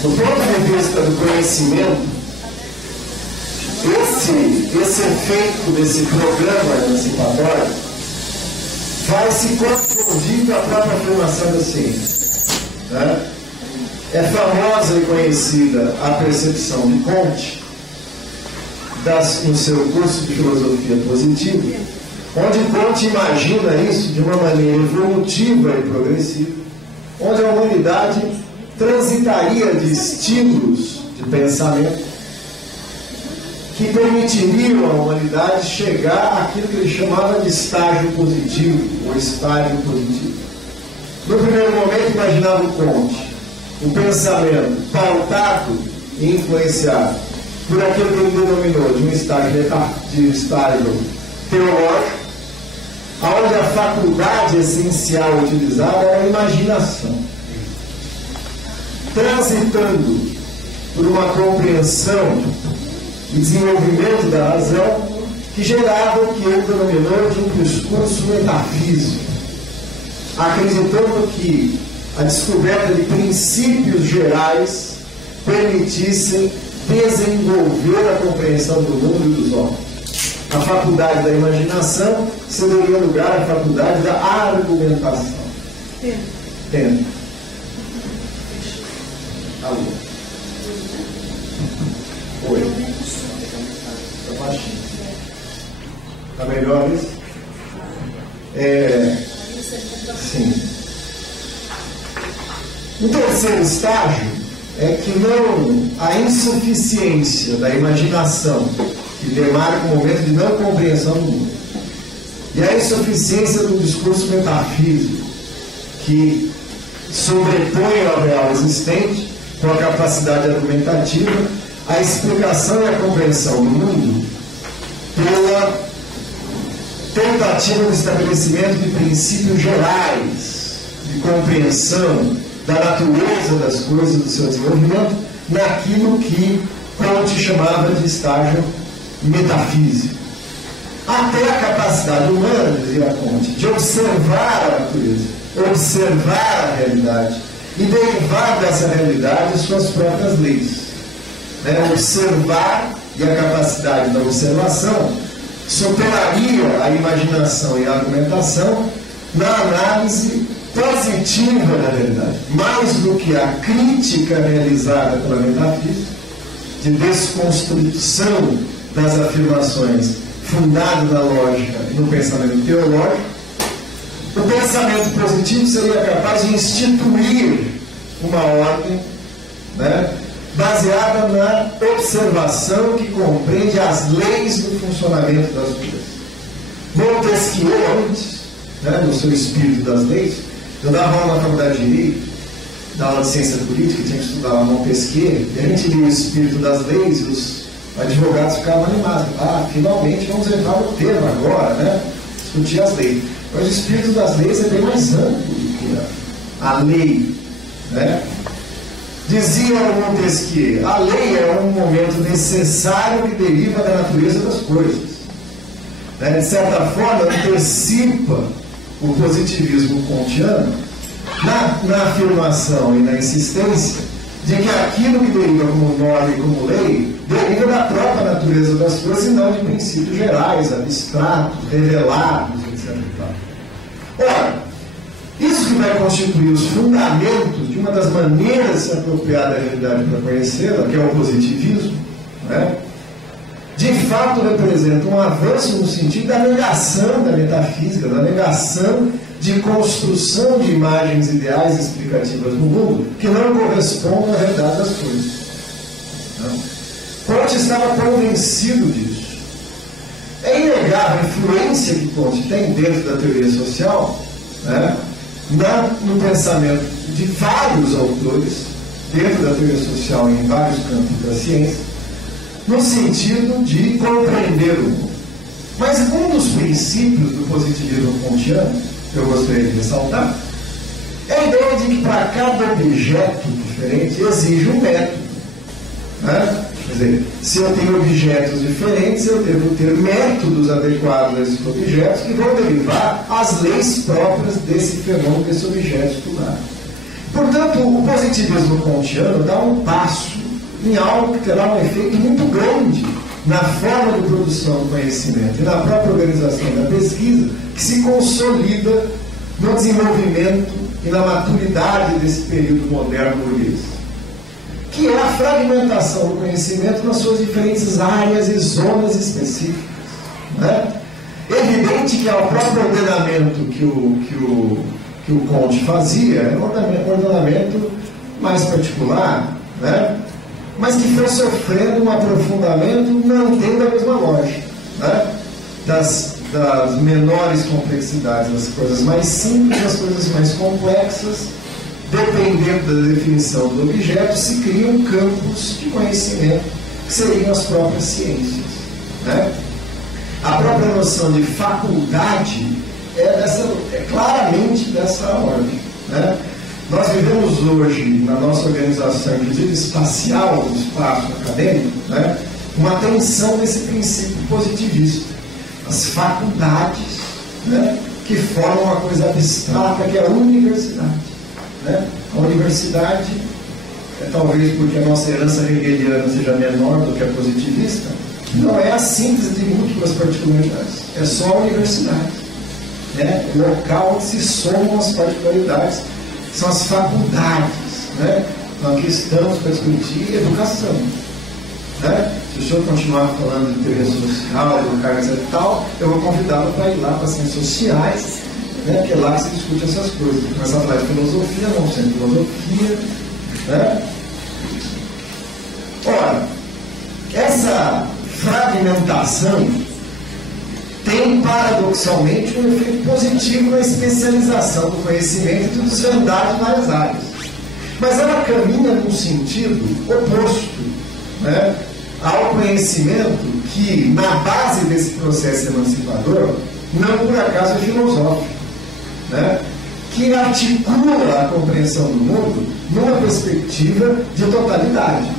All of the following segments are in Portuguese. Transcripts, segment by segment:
Do ponto de vista do conhecimento, esse efeito desse programa emancipatório vai se confundir com a própria afirmação da ciência. Né? É famosa e conhecida a percepção de Comte, no seu curso de filosofia positiva, onde Comte imagina isso de uma maneira evolutiva e progressiva, onde a humanidade transitaria de estilos de pensamento que permitiriam à humanidade chegar àquilo que ele chamava de estágio positivo, ou estágio positivo. No primeiro momento, imaginava o Comte, o pensamento pautado e influenciado por aquilo que ele denominou de um estágio teológico, onde a faculdade essencial utilizada era a imaginação, transitando por uma compreensão e desenvolvimento da razão que gerava o que ele denominou de um discurso metafísico, acreditando que a descoberta de princípios gerais permitissem desenvolver a compreensão do mundo e dos homens. A faculdade da imaginação cederia lugar à faculdade da argumentação. Tempo. Alô. Oi. Está baixinho. Está melhor isso? Sim. O terceiro estágio é que a insuficiência da imaginação, que demarca um momento de não compreensão do mundo, e a insuficiência do discurso metafísico, que sobrepõe ao real existente, com a capacidade argumentativa, a explicação e a compreensão do mundo pela tentativa de estabelecimento de princípios gerais de compreensão da natureza das coisas, do seu desenvolvimento, naquilo que Comte chamava de estágio metafísico. Até a capacidade humana, dizia Comte, de observar a natureza, observar a realidade e derivar dessa realidade suas próprias leis. Observar e a capacidade da observação superaria a imaginação e a argumentação na análise positiva da realidade, mais do que a crítica realizada pela metafísica, de desconstrução das afirmações fundadas na lógica e no pensamento teológico. O pensamento positivo seria capaz de instituir uma ordem, baseada na observação que compreende as leis do funcionamento das coisas. Montesquieu, antes, no seu espírito das leis, eu dava aula na faculdade de Direito, da aula de Ciência Política, tinha que estudar Montesquieu, e a gente lia o espírito das leis, e os advogados ficavam animados. Finalmente vamos entrar no termo agora, discutir as leis. Mas o espírito das leis é bem mais amplo do que a lei, Dizia Montesquieu, a lei é um momento necessário que deriva da natureza das coisas. De certa forma, antecipa o positivismo kantiano na afirmação e na insistência de que aquilo que deriva como norma e como lei deriva da própria natureza das coisas e não de princípios gerais, abstratos, revelados, etc. Ora, isso que vai constituir os fundamentos de uma das maneiras de se apropriar da realidade para conhecê-la, que é o positivismo, de fato representa um avanço no sentido da negação da metafísica, da negação de construção de imagens ideais explicativas no mundo que não correspondem à realidade das coisas. Comte estava convencido disso. É inegável a influência que Comte tem dentro da teoria social, no pensamento de vários autores, dentro da teoria social e em vários campos da ciência, no sentido de compreender o mundo. Mas um dos princípios do positivismo kantiano, que eu gostaria de ressaltar, é a ideia de que para cada objeto diferente exige um método. Quer dizer, se eu tenho objetos diferentes, eu devo ter métodos adequados a esses objetos que vão derivar as leis próprias desse fenômeno, desse objeto estudado. Portanto, o positivismo kantiano dá um passo em algo que terá um efeito muito grande na forma de produção do conhecimento e na própria organização da pesquisa, que se consolida no desenvolvimento e na maturidade desse período moderno burguês, que é a fragmentação do conhecimento nas suas diferentes áreas e zonas específicas. Né? É evidente que o próprio ordenamento que o Comte fazia era um ordenamento mais particular, né? Mas que foi sofrendo um aprofundamento mantendo a mesma lógica, né? Das menores complexidades, das coisas mais simples, das coisas mais complexas, dependendo da definição do objeto, se criam campos de conhecimento que seriam as próprias ciências, né? A própria noção de faculdade é claramente dessa ordem, né? Nós vivemos hoje, na nossa organização, inclusive espacial do espaço acadêmico, né, uma tensão desse princípio positivista. As faculdades, né, que formam uma coisa abstrata que é a universidade. Né? A universidade, talvez porque a nossa herança hegeliana seja menor do que a positivista, não é a síntese de múltiplas particularidades, é só a universidade. Né? O local onde se somam as particularidades são as faculdades. Né? Então aqui estamos para discutir educação. Né? Se o senhor continuar falando de teoria social, educar, etc. e tal, eu vou convidá-lo para ir lá para as ciências sociais, né? Porque é lá que se discute essas coisas. Começar a falar de filosofia, não sendo filosofia. Né? Ora, essa fragmentação tem paradoxalmente um efeito positivo na especialização do conhecimento e do desvendar de várias áreas. Mas ela caminha num sentido oposto, né, ao conhecimento que, na base desse processo emancipador, não por acaso é filosófico, né, que articula a compreensão do mundo numa perspectiva de totalidade.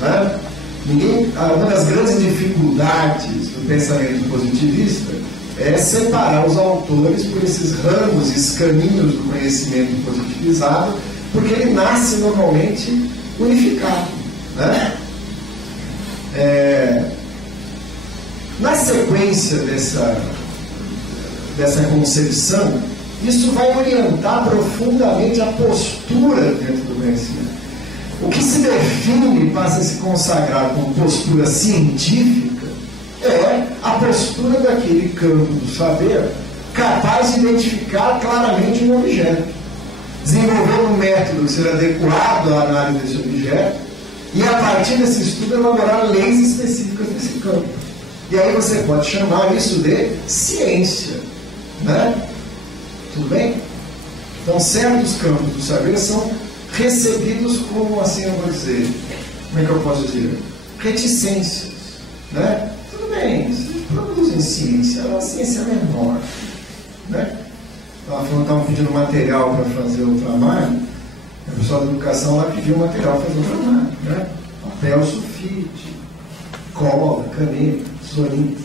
Né? Uma das grandes dificuldades do pensamento positivista é separar os autores por esses ramos e caminhos do conhecimento positivizado, porque ele nasce normalmente unificado. Né? Na sequência dessa concepção, isso vai orientar profundamente a postura dentro do conhecimento. O que se define e passa a se consagrar como postura científica é a postura daquele campo do saber capaz de identificar claramente um objeto, desenvolver um método que seja adequado à análise desse objeto e, a partir desse estudo, elaborar leis específicas desse campo. E aí você pode chamar isso de ciência. Né? Tudo bem? Então, certos campos do saber são recebidos como, assim eu vou dizer, como é que eu posso dizer? Reticências. Né? Tudo bem, vocês produzem ciência, é uma ciência menor. Né? Estavam pedindo material para fazer o trabalho, o pessoal da educação lá pediu material para fazer o trabalho. Né? Papel, sulfite, cola, caneta, tesourinha.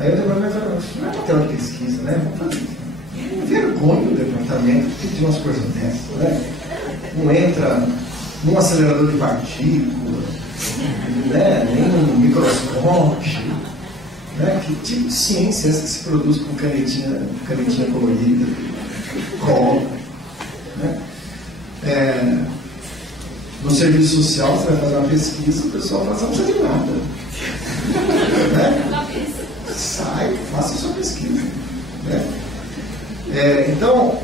Aí o departamento falou, isso não é material de pesquisa, né? Vamos fazer. Vergonha do departamento pedir umas coisas dessas, né? Não entra num acelerador de partículas, né? Nem num microscópio. Né? Que tipo de ciência é essa que se produz com canetinha colorida, cola? Né? No serviço social, você vai fazer uma pesquisa, o pessoal fala, não precisa de nada. Né? Sai, faça a sua pesquisa. Né? Então,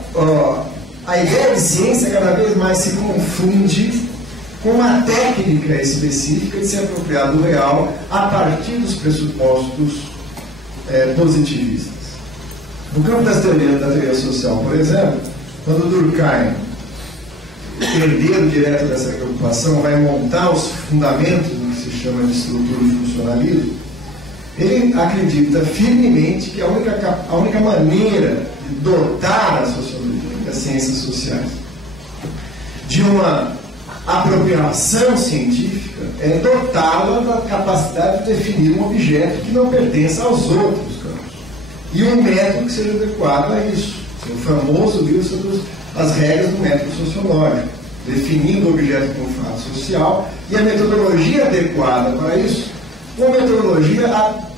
a ideia de ciência cada vez mais se confunde com uma técnica específica de se apropriar do real a partir dos pressupostos positivistas. No campo da teoria social, por exemplo, quando Durkheim, herdeiro direto dessa preocupação, vai montar os fundamentos do que se chama de estrutura e funcionalismo, ele acredita firmemente que a única maneira de dotar a sociologia, as ciências sociais, de uma apropriação científica é dotá-la da capacidade de definir um objeto que não pertença aos outros campos. E um método que seja adequado a isso. O famoso livro sobre as regras do método sociológico, definindo o objeto como fato social e a metodologia adequada para isso, uma metodologia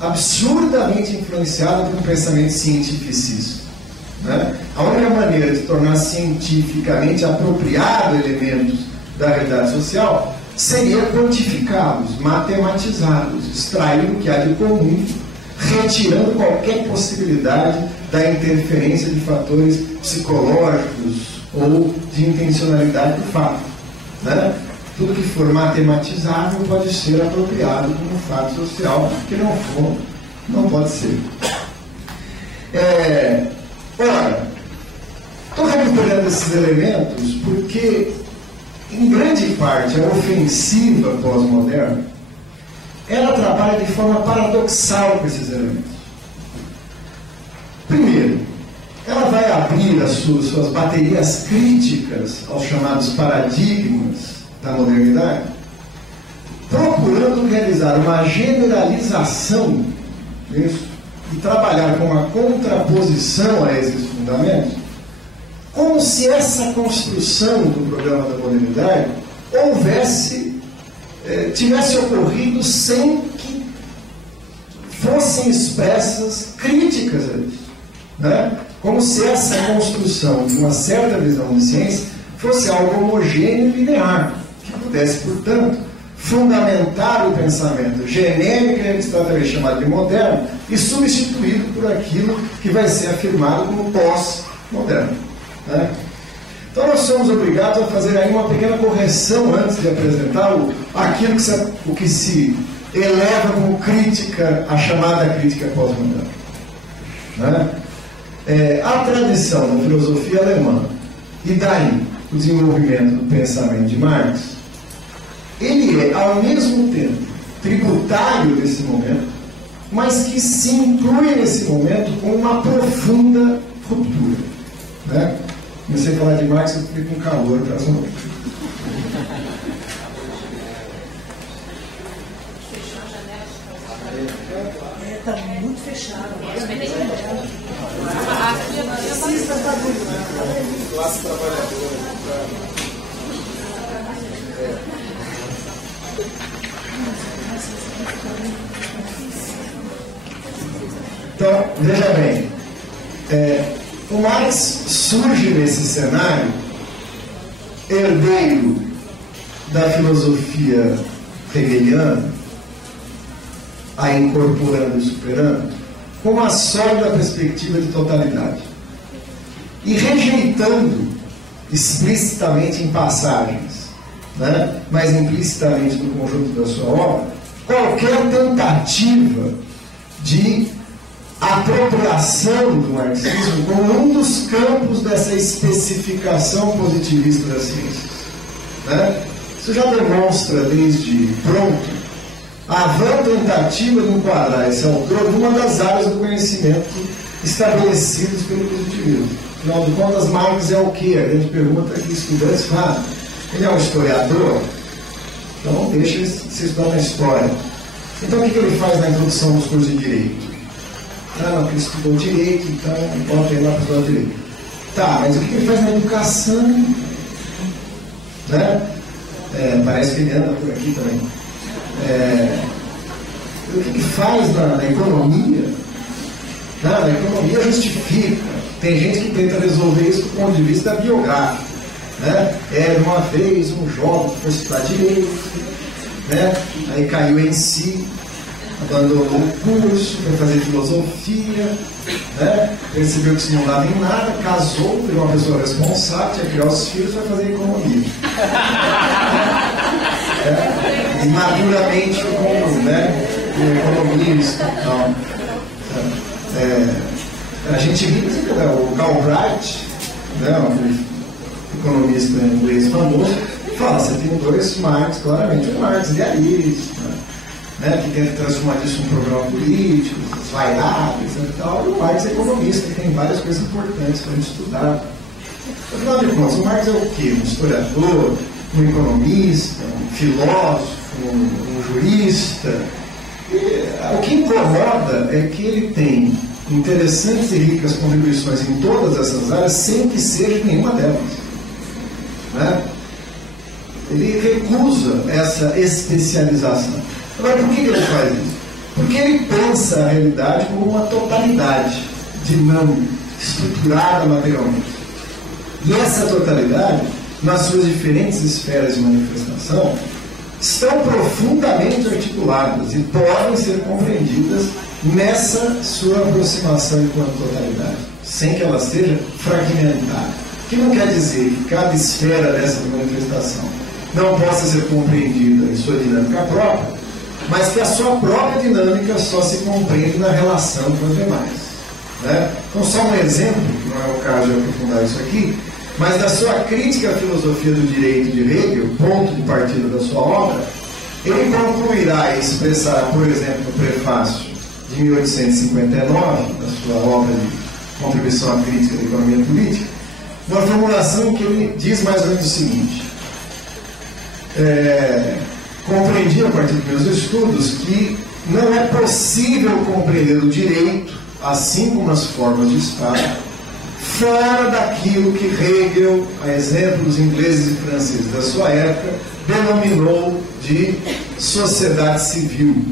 absurdamente influenciada por um pensamento cientificista. Né? A única maneira de tornar cientificamente apropriado elementos da realidade social seria quantificá-los, matematizá-los, extraindo o que há de comum, retirando qualquer possibilidade da interferência de fatores psicológicos ou de intencionalidade do fato. Né? Tudo que for matematizável pode ser apropriado como fato social, que não for, não pode ser. Ora, estou recuperando esses elementos porque, em grande parte, a ofensiva pós-moderna ela trabalha de forma paradoxal com esses elementos. Primeiro, ela vai abrir as suas baterias críticas aos chamados paradigmas da modernidade, procurando realizar uma generalização disso e trabalhar com uma contraposição a esses fundamentos, como se essa construção do programa da modernidade tivesse ocorrido sem que fossem expressas críticas a isso. Né? Como se essa construção de uma certa visão de ciência fosse algo homogêneo e linear, que pudesse, portanto, fundamentar o pensamento genérico, que a gente trataria de chamar de moderno, e substituído por aquilo que vai ser afirmado como pós-moderno. Né? Então nós somos obrigados a fazer aí uma pequena correção antes de apresentar aquilo que se eleva como crítica, a chamada crítica pós-moderna. Né? A tradição da filosofia alemã e daí o desenvolvimento do pensamento de Marx, ele é ao mesmo tempo tributário desse momento, mas que se inclui nesse momento com uma profunda ruptura. Né? Comecei a falar de Marx, eu fiquei com calor atrás do momento. Está muito fechado. Classe trabalhadora. Então, veja bem, o Marx surge nesse cenário herdeiro da filosofia hegeliana, a incorporando e superando, com uma sólida perspectiva de totalidade. E rejeitando explicitamente em passagens, né, mas implicitamente no conjunto da sua obra, qualquer tentativa de apropriação do marxismo como um dos campos dessa especificação positivista das ciências. Né? Isso já demonstra desde pronto a vã tentativa de enquadrar esse autor numa das áreas do conhecimento estabelecidas pelo positivismo. Afinal de contas, Marx é o quê? A grande pergunta que estudantes fazem. Ele é um historiador? Então deixa ele se estudar na história. Então o que ele faz na introdução dos cursos de Direito? Não, ele estudou Direito, então bota ele lá para estudar Direito. Tá, mas o que ele faz na educação? Né? Parece que ele anda por aqui também. O que ele faz na economia? Na economia justifica. Tem gente que tenta resolver isso do ponto de vista biográfico. Né? Era uma vez um jovem que foi estudar Direito, né? Aí caiu em si, abandonou o curso, foi fazer filosofia, né? Percebeu que isso não dava em nada, casou, virou uma pessoa responsável, tinha que criar os filhos, vai fazer economia. Maduramente como, né, um economista. Então, a gente viu o Galbraith, né, um economista inglês famoso, fala, você tem dois Marx, claramente, o Marx idealista, né, que tenta transformar isso em um programa político, as vaidades e tal, e o Marx é economista, que tem várias coisas importantes para a gente estudar. Afinal de contas, o Marx é o quê? Um historiador, um economista, um filósofo, um jurista. E o que incomoda é que ele tem interessantes e ricas contribuições em todas essas áreas, sem que seja nenhuma delas. Né? Ele recusa essa especialização. Agora, por que ele faz isso? Porque ele pensa a realidade como uma totalidade dinâmica, estruturada materialmente. E essa totalidade, nas suas diferentes esferas de manifestação, estão profundamente articuladas e podem ser compreendidas nessa sua aproximação enquanto totalidade, sem que ela seja fragmentada. O que não quer dizer que cada esfera dessa manifestação não possa ser compreendida em sua dinâmica própria, mas que a sua própria dinâmica só se compreende na relação com os demais. Né? Então, só um exemplo, que não é o caso de aprofundar isso aqui, mas da sua crítica à filosofia do direito de Hegel, ponto de partida da sua obra, ele concluirá e expressará, por exemplo, no prefácio de 1859, da sua obra de Contribuição à Crítica da Economia Política, uma formulação em que ele diz mais ou menos o seguinte: compreendi a partir dos meus estudos que não é possível compreender o direito, assim como as formas de Estado, fora daquilo que Hegel, a exemplo dos ingleses e franceses da sua época, denominou de sociedade civil.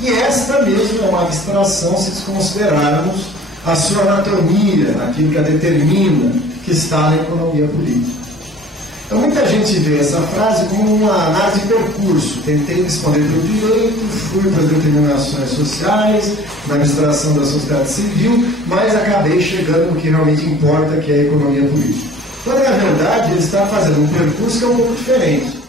E esta mesmo é uma abstração se desconsiderarmos a sua anatomia, aquilo que a determina, que está na economia política. Então, muita gente vê essa frase como uma análise de percurso. Tentei responder pelo direito, fui para as determinações sociais, na administração da sociedade civil, mas acabei chegando no que realmente importa, que é a economia política. Quando, na verdade, ele está fazendo um percurso que é um pouco diferente.